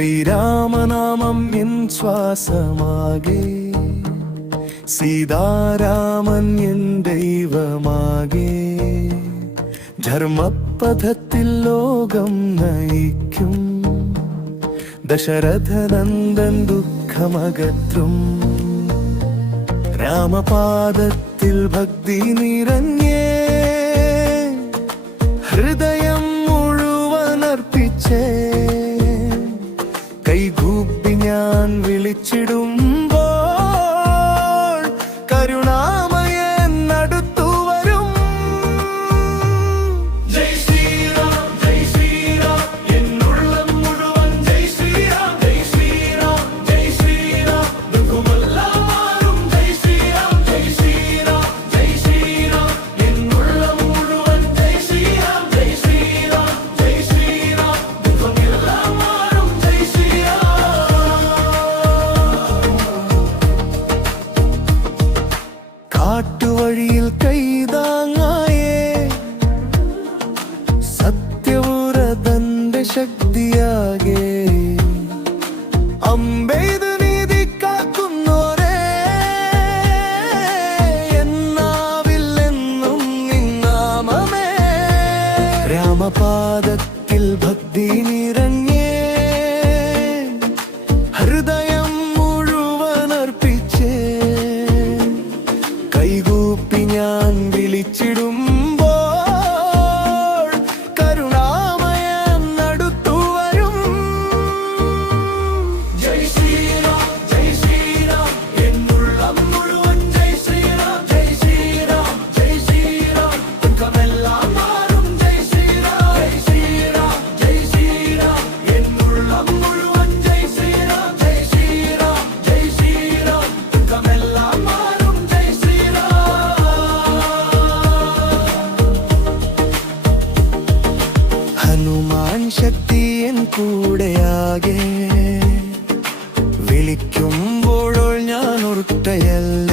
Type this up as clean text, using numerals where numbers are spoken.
ശ്രീരാമനാമം N ശ്വാസമാകെ, Sitharaman N ദൈവമാകെ. ധർമ്മപഥത്തിൽ ലോകം നയിക്കും ദശരഥനന്ദൻ ദുഃഖമകற்றும். രാമപാദത്തിൽ ഭക്തി നിറഞ്ഞേ, ഹൃദയം മുഴുവൻ അർപ്പിച്ചേ. കൈകൂപ്പി ഞാൻ വിളിച്ചിടുമ്പോൾ കരുണാമയൻ അടുത്തു വരും. ജയ് ശ്രീറാം ജയ് ശ്രീറാം എന്നുള്ളം മുഴുവൻ ജയ് ശ്രീറാം. ജയ് ശ്രീറാം ജയ് ശ്രീറാം ദുഃഖമെല്ലാം മാറും. ജയ് ശ്രീറാം ജയ് ശ്രീറാം ജയ് ശ്രീറാം എന്നുള്ളം മുഴുവൻ ജയ് ശ്രീറാം. ജയ് ശ്രീറാം ജയ് ശ്രീറാം ദുഃഖമെല്ലാം മാറും. ജയ് ശ്രീറാം. കാട്ടുവഴിയിൽ കൈതാങ്ങായേ, സത്യവ്രതന്റെ ശക്തിയാകെ. അമ്പെയ്ത് നീതി കാക്കുന്നോരേ, എന്നാവിൽ എന്നും നിന്നാമമേ. രാമപാദത്തിൽ ഭക്തി നിറഞ്ഞേ, ഹൃദയം മുഴുവൻ അർപ്പിച്ചേ. കൈകൂപ്പി ഞാൻ വിളിച്ചിടുമ്പോൾ കരുണാമയൻ അടുത്തു വരും. ജയ് ശ്രീറാം ജയ് ശ്രീറാം എന്നുള്ളം മുഴുവൻ ജയ് ശ്രീറാം. ജയ് ശ്രീറാം ജയ് ശ്രീറാം ദുഃഖമെല്ലാം മാറും. ജയ് ശ്രീറാം ജയ് ശ്രീറാം ജയ് ശ്രീറാം എന്നുള്ളം മുഴുവൻ ജയ് ശ്രീറാം. ജയ് ശ്രീറാം ജയ് ശ്രീറാം ദുഃഖമെല്ലാം മാറും. ജയ് ശ്രീറാം. ഹനുമാൻ ശക്തിയൻ കൂടെയാകെ, വിളിക്കുമ്പോഴോ ഞാൻ ഉരുട്ടയല്ല.